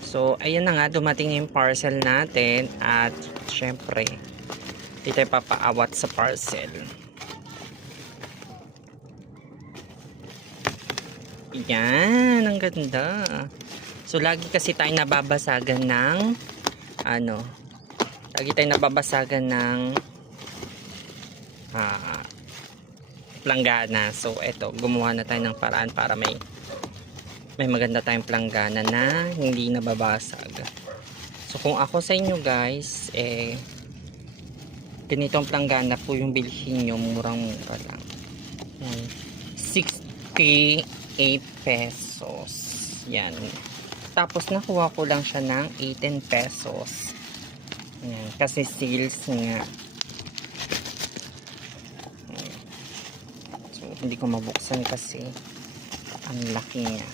So, ayan na nga, dumating na yung parcel natin at syempre, dito tayo papaawat sa parcel. Yan, ang ganda. So, lagi kasi tayo nababasagan ng planggana. So, eto, gumawa na tayo ng paraan para may maganda tayong planggana na hindi nababasag. So, kung ako sa inyo guys, ganitong planggana po yung bilhin nyo, murang-mura lang. 68 pesos. Yan. Tapos, nakuha ko lang siya ng 18 pesos. Yan. Kasi sales nga. So, hindi ko mabuksan kasi ang laki niya.